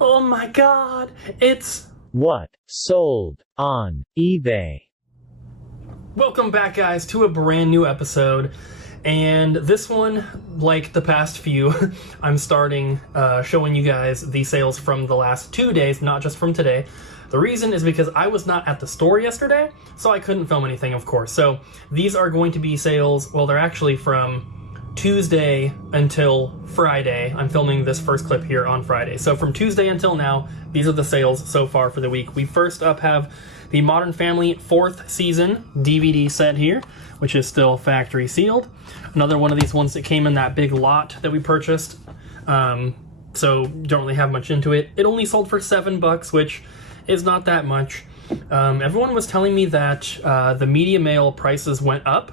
Oh my god, it's... What sold on eBay? Welcome back, guys, to a brand new episode. And this one, like the past few, I'm starting showing you guys the sales from the last 2 days, not just from today. The reason is because I was not at the store yesterday, so I couldn't film anything, of course. So these are going to be sales, well, they're actually from Tuesday until Friday. I'm filming this first clip here on Friday. So from Tuesday until now, these are the sales so far for the week. We first up have the Modern Family 4th season DVD set here, which is still factory sealed. Another one of these ones that came in that big lot that we purchased. So don't really have much into it. It only sold for $7, which is not that much. Everyone was telling me that the media mail prices went up.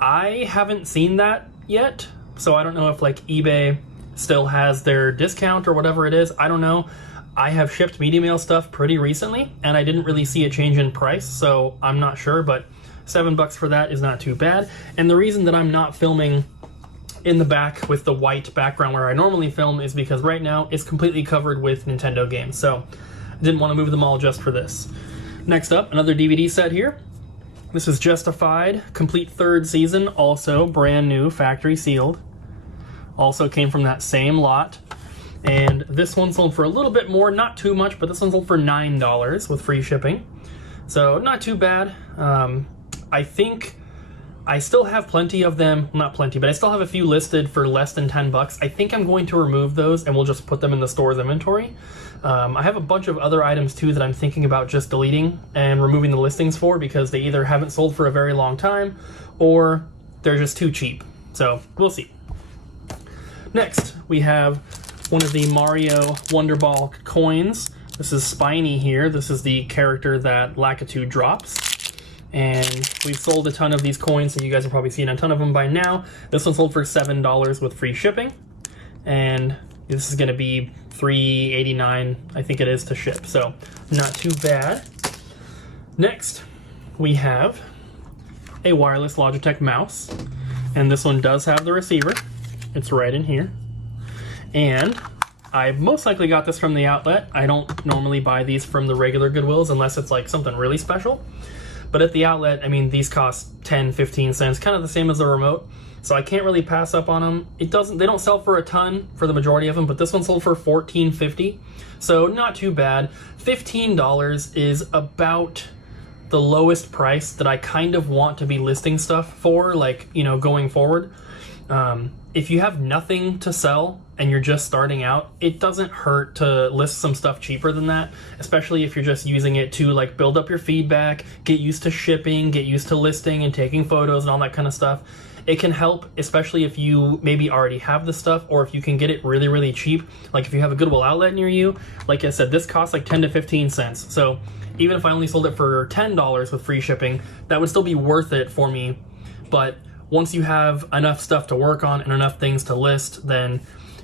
I haven't seen that yet, so I don't know if like eBay still has their discount or whatever it is. I don't know. I have shipped media mail stuff pretty recently and I didn't really see a change in price, so I'm not sure, but $7 for that is not too bad. And the reason that I'm not filming in the back with the white background where I normally film is because right now it's completely covered with Nintendo games, so I didn't want to move them all just for this. Next up, another DVD set here. This is Justified, complete 3rd season, also brand new, factory sealed. Also came from that same lot. And this one sold for a little bit more, not too much, but this one sold for $9 with free shipping. So not too bad. I think I still have plenty of them, not plenty, but I still have a few listed for less than $10. I think I'm going to remove those and we'll just put them in the store's inventory. I have a bunch of other items too that I'm thinking about just deleting and removing the listings for because they either haven't sold for a very long time or they're just too cheap. So we'll see. Next, we have one of the Mario Wonder Ball coins. This is Spiny here. This is the character that Lakitu drops. And we've sold a ton of these coins, so you guys have probably seen a ton of them by now. This one sold for $7 with free shipping. And this is going to be $3.89, I think it is, to ship, so not too bad. Next, we have a wireless Logitech mouse, and this one does have the receiver. It's right in here. And I most likely got this from the outlet. I don't normally buy these from the regular Goodwills unless it's like something really special. But at the outlet, I mean, these cost 10, 15 cents, kind of the same as the remote. So I can't really pass up on them. They don't sell for a ton for the majority of them, but this one sold for $14.50. So not too bad. $15 is about the lowest price that I kind of want to be listing stuff for, like, you know, going forward. If you have nothing to sell and you're just starting out, it doesn't hurt to list some stuff cheaper than that, especially if you're just using it to like build up your feedback, get used to shipping, get used to listing and taking photos and all that kind of stuff. It can help, especially if you maybe already have the stuff or if you can get it really, really cheap. Like if you have a Goodwill outlet near you, like I said, this costs like 10 to 15 cents. So even if I only sold it for $10 with free shipping, that would still be worth it for me. But once you have enough stuff to work on and enough things to list, then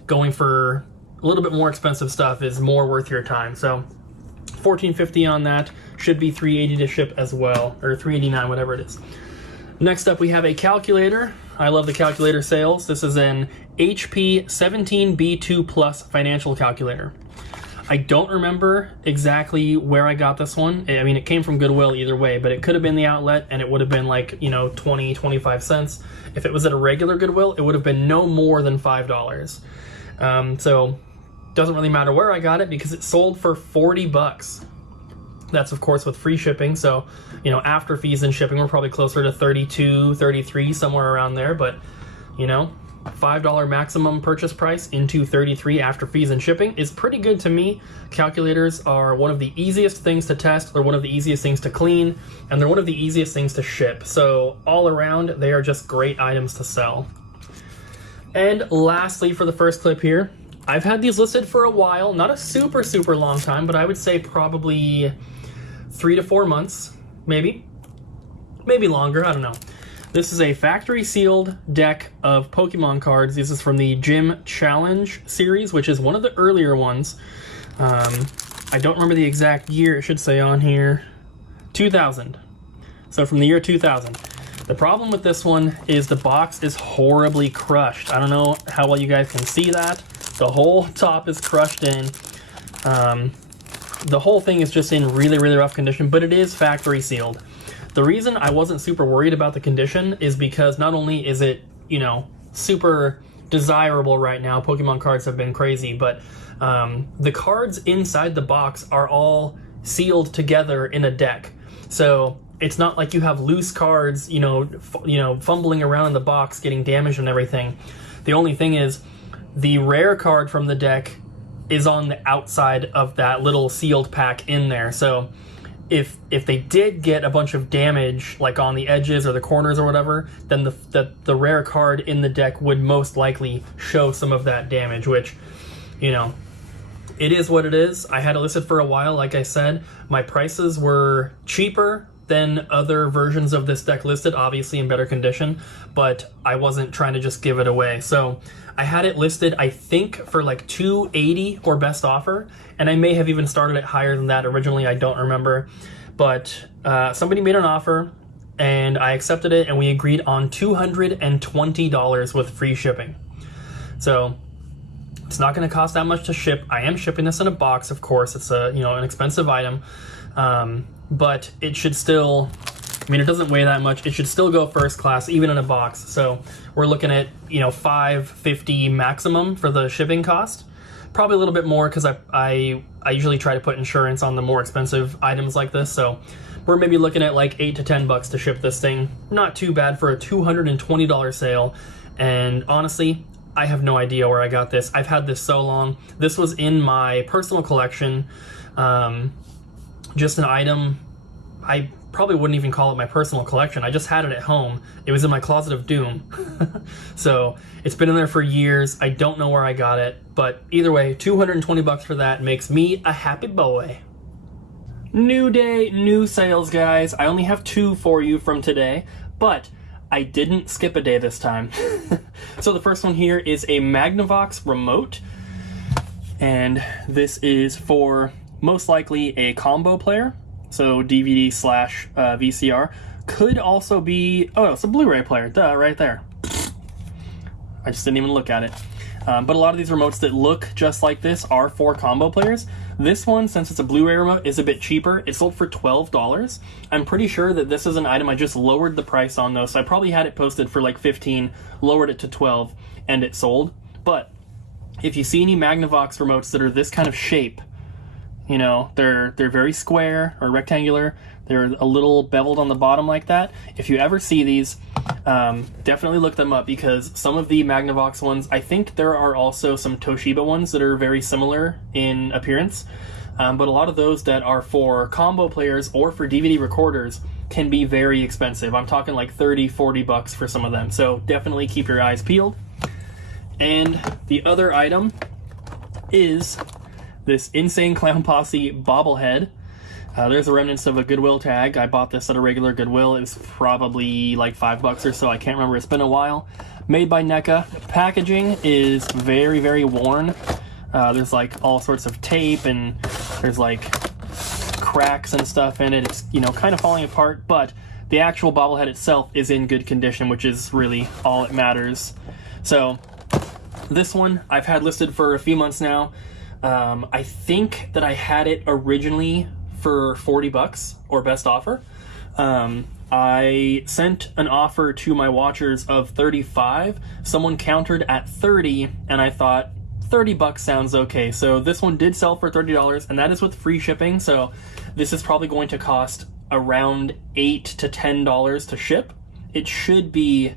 going for a little bit more expensive stuff is more worth your time. So $14.50 on that, should be $3.80 to ship as well, or $3.89, whatever it is. Next up, we have a calculator. I love the calculator sales. This is an HP 17B2 Plus financial calculator. I don't remember exactly where I got this one. I mean, it came from Goodwill either way, but it could have been the outlet and it would have been like, you know, 20, 25 cents. If it was at a regular Goodwill, it would have been no more than $5. So doesn't really matter where I got it because it sold for $40. That's of course with free shipping. So, you know, after fees and shipping, we're probably closer to 32, 33, somewhere around there. But, you know, $5 maximum purchase price into 33 after fees and shipping is pretty good to me. Calculators are one of the easiest things to test. They're one of the easiest things to clean, and they're one of the easiest things to ship. So all around, they are just great items to sell. And lastly, for the first clip here, I've had these listed for a while, not a super, super long time, but I would say probably 3 to 4 months, maybe longer, I don't know. This is a factory sealed deck of Pokemon cards. This is from the Gym Challenge series, which is one of the earlier ones. I don't remember the exact year. It should say on here 2000. So from the year 2000. The problem with this one is the box is horribly crushed. I don't know how well you guys can see that. The whole top is crushed in. The whole thing is just in really, really rough condition, but it is factory sealed. The reason I wasn't super worried about the condition is because not only is it, you know, super desirable right now, Pokemon cards have been crazy, but the cards inside the box are all sealed together in a deck. So it's not like you have loose cards, you know, fumbling around in the box, getting damaged and everything. The only thing is the rare card from the deck is on the outside of that little sealed pack in there. So if they did get a bunch of damage, like on the edges or the corners or whatever, then the rare card in the deck would most likely show some of that damage, which, you know, it is what it is. I had it listed for a while, like I said. My prices were cheaper than other versions of this deck listed, obviously in better condition, but I wasn't trying to just give it away. So I had it listed, I think, for like $280 or best offer, and I may have even started it higher than that originally, I don't remember. But somebody made an offer, and I accepted it, and we agreed on $220 with free shipping. So it's not going to cost that much to ship. I am shipping this in a box, of course. It's a, you know, an expensive item, but it should still, I mean, it doesn't weigh that much. It should still go first class, even in a box. So we're looking at, you know, $550 maximum for the shipping cost. Probably a little bit more because I usually try to put insurance on the more expensive items like this. So we're maybe looking at like $8 to $10 to ship this thing. Not too bad for a $220 sale. And honestly, I have no idea where I got this. I've had this so long. This was in my personal collection. Just an item. I probably wouldn't even call it my personal collection. I just had it at home. It was in my closet of doom. So it's been in there for years. I don't know where I got it, but either way, $220 for that makes me a happy boy. New day, new sales, guys. I only have 2 for you from today, but I didn't skip a day this time. So the first one here is a Magnavox remote, and this is for most likely a combo player, so DVD slash VCR. Could also be, oh, it's a Blu-ray player, duh, right there. I just didn't even look at it. But a lot of these remotes that look just like this are for combo players. This one, since it's a Blu-ray remote, is a bit cheaper. It sold for $12. I'm pretty sure that this is an item I just lowered the price on though, so I probably had it posted for like $15, lowered it to $12, and it sold. But if you see any Magnavox remotes that are this kind of shape, you know, they're very square or rectangular, they're a little beveled on the bottom like that. If you ever see these, definitely look them up, because some of the Magnavox ones, I think there are also some Toshiba ones that are very similar in appearance, but a lot of those that are for combo players or for DVD recorders can be very expensive. I'm talking like $30-40 for some of them, so definitely keep your eyes peeled. And the other item is this Insane Clown Posse bobblehead. There's the remnants of a Goodwill tag. I bought this at a regular Goodwill. It was probably like $5 or so. I can't remember. It's been a while. Made by NECA. Packaging is very, very worn. There's like all sorts of tape, and there's like cracks and stuff in it. It's, you know, kind of falling apart, but the actual bobblehead itself is in good condition, which is really all that matters. So this one I've had listed for a few months now. I think that I had it originally for $40 or best offer. I sent an offer to my watchers of $35. Someone countered at $30, and I thought $30 sounds okay. So this one did sell for $30, and that is with free shipping. So this is probably going to cost around $8 to $10 to ship. It should be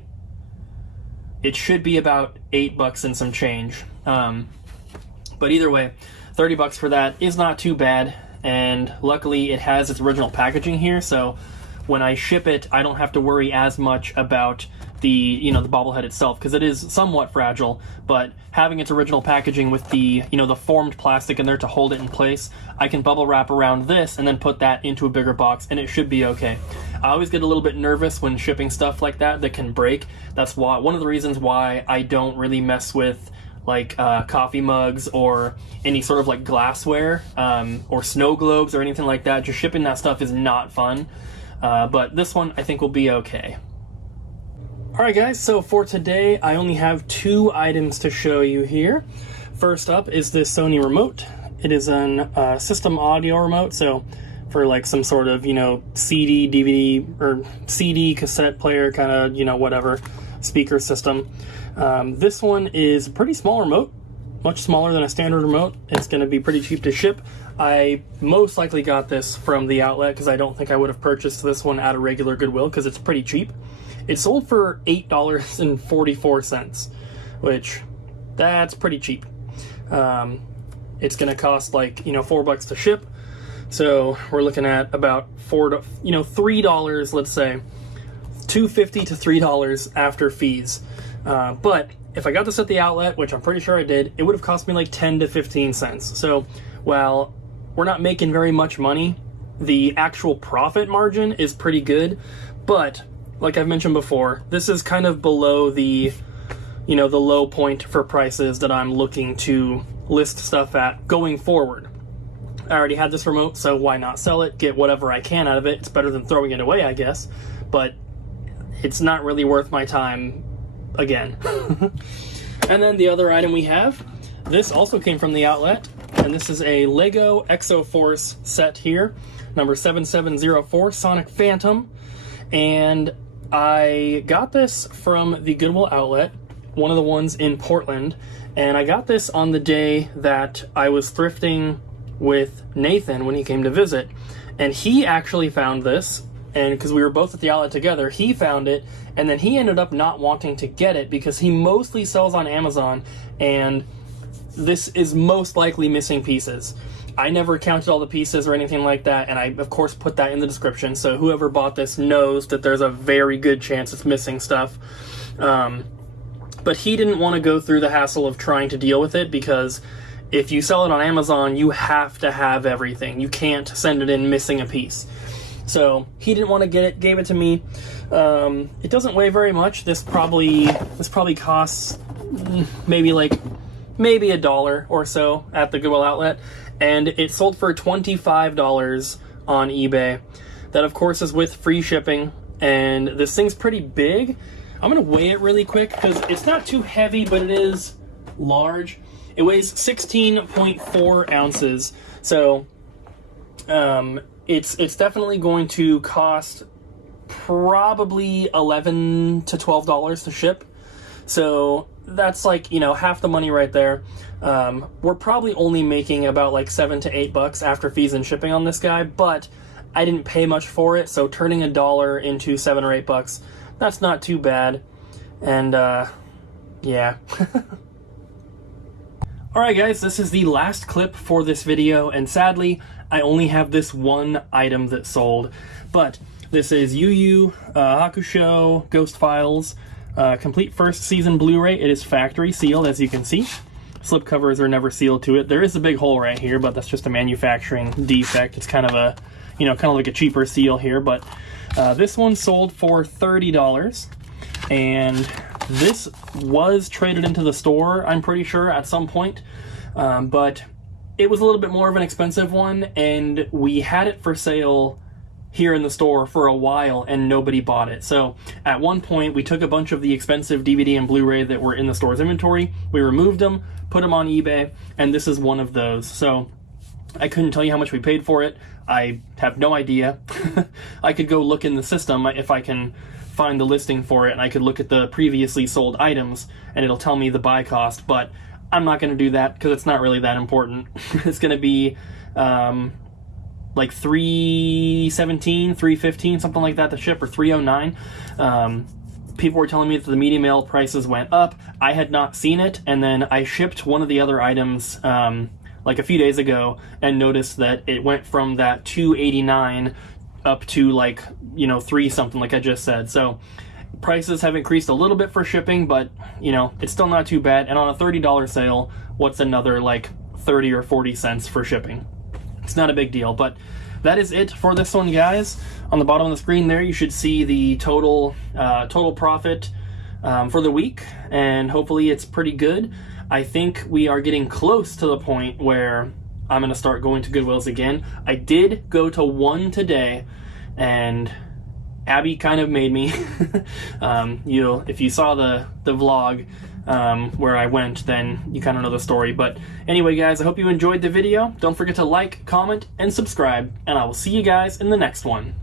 about $8 and some change. But either way, $30 for that is not too bad, and luckily it has its original packaging here, so when I ship it, I don't have to worry as much about the, you know, the bobblehead itself, because it is somewhat fragile, but having its original packaging with the, you know, the formed plastic in there to hold it in place, I can bubble wrap around this and then put that into a bigger box, and it should be okay. I always get a little bit nervous when shipping stuff like that can break. That's why, one of the reasons why I don't really mess with like coffee mugs or any sort of like glassware or snow globes or anything like that. Just shipping that stuff is not fun, but this one I think will be okay. Alright guys, so for today I only have 2 items to show you here. First up is this Sony remote. It is an system audio remote, so for like some sort of, you know, CD, DVD, or CD cassette player kind of, you know, whatever, speaker system. This one is a pretty small remote, much smaller than a standard remote. It's going to be pretty cheap to ship. I most likely got this from the outlet because I don't think I would have purchased this one at a regular Goodwill because it's pretty cheap. It sold for $8.44, which that's pretty cheap. It's going to cost like, you know, $4 to ship. So we're looking at about $3, let's say, $2.50 to $3 after fees. But if I got this at the outlet, which I'm pretty sure I did, it would have cost me like 10 to 15 cents. So while we're not making very much money, the actual profit margin is pretty good. But like I've mentioned before, this is kind of below the, you know, the low point for prices that I'm looking to list stuff at going forward. I already had this remote, so why not sell it, get whatever I can out of it. It's better than throwing it away, I guess, but it's not really worth my time again. And then the other item we have, this also came from the outlet, and this is a Lego Exoforce set here, number 7704, Sonic Phantom, and I got this from the Goodwill outlet, one of the ones in Portland, and I got this on the day that I was thrifting with Nathan when he came to visit, and he actually found this, and because we were both at the outlet together, he found it, and then he ended up not wanting to get it because he mostly sells on Amazon, and this is most likely missing pieces. I never counted all the pieces or anything like that, and I of course put that in the description, so whoever bought this knows that there's a very good chance it's missing stuff. But he didn't want to go through the hassle of trying to deal with it because if you sell it on Amazon, you have to have everything. You can't send it in missing a piece. So he didn't want to get it, gave it to me. It doesn't weigh very much. This probably costs maybe $1 or so at the Goodwill outlet, and it sold for $25 on eBay. That of course is with free shipping, and this thing's pretty big. I'm gonna weigh it really quick because it's not too heavy, but it is large. It weighs 16.4 ounces, so it's definitely going to cost probably $11 to $12 to ship. So that's like, you know, half the money right there. We're probably only making about like $7 to $8 after fees and shipping on this guy, but I didn't pay much for it, so turning $1 into $7 or $8, that's not too bad. And yeah. Alright guys, this is the last clip for this video, and sadly, I only have this one item that sold. But this is Yu Yu Hakusho Ghost Files, complete first season Blu-ray. It is factory sealed, as you can see. Slip covers are never sealed to it. There is a big hole right here, but that's just a manufacturing defect. It's kind of a, you know, kind of like a cheaper seal here, but this one sold for $30, and this was traded into the store, I'm pretty sure, at some point, but it was a little bit more of an expensive one, and we had it for sale here in the store for a while, and nobody bought it. So at one point, we took a bunch of the expensive DVD and Blu-ray that were in the store's inventory, we removed them, put them on eBay, and this is one of those. So I couldn't tell you how much we paid for it. I have no idea. I could go look in the system if I can find the listing for it, and I could look at the previously sold items and it'll tell me the buy cost, but I'm not going to do that because it's not really that important. It's going to be like $317, $315, something like that to ship, or $309. People were telling me that the media mail prices went up. I had not seen it, and then I shipped one of the other items like a few days ago and noticed that it went from that $289 up to like, you know, $3 something, like I just said. So prices have increased a little bit for shipping, but you know, it's still not too bad. And on a $30 sale, what's another like 30 or 40 cents for shipping? It's not a big deal. But that is it for this one, guys. On the bottom of the screen there, you should see the total profit for the week, and hopefully it's pretty good. I think we are getting close to the point where I'm going to start going to Goodwills again. I did go to one today, and Abby kind of made me. If you saw the vlog, where I went, then you kind of know the story. But anyway, guys, I hope you enjoyed the video. Don't forget to like, comment, and subscribe, and I will see you guys in the next one.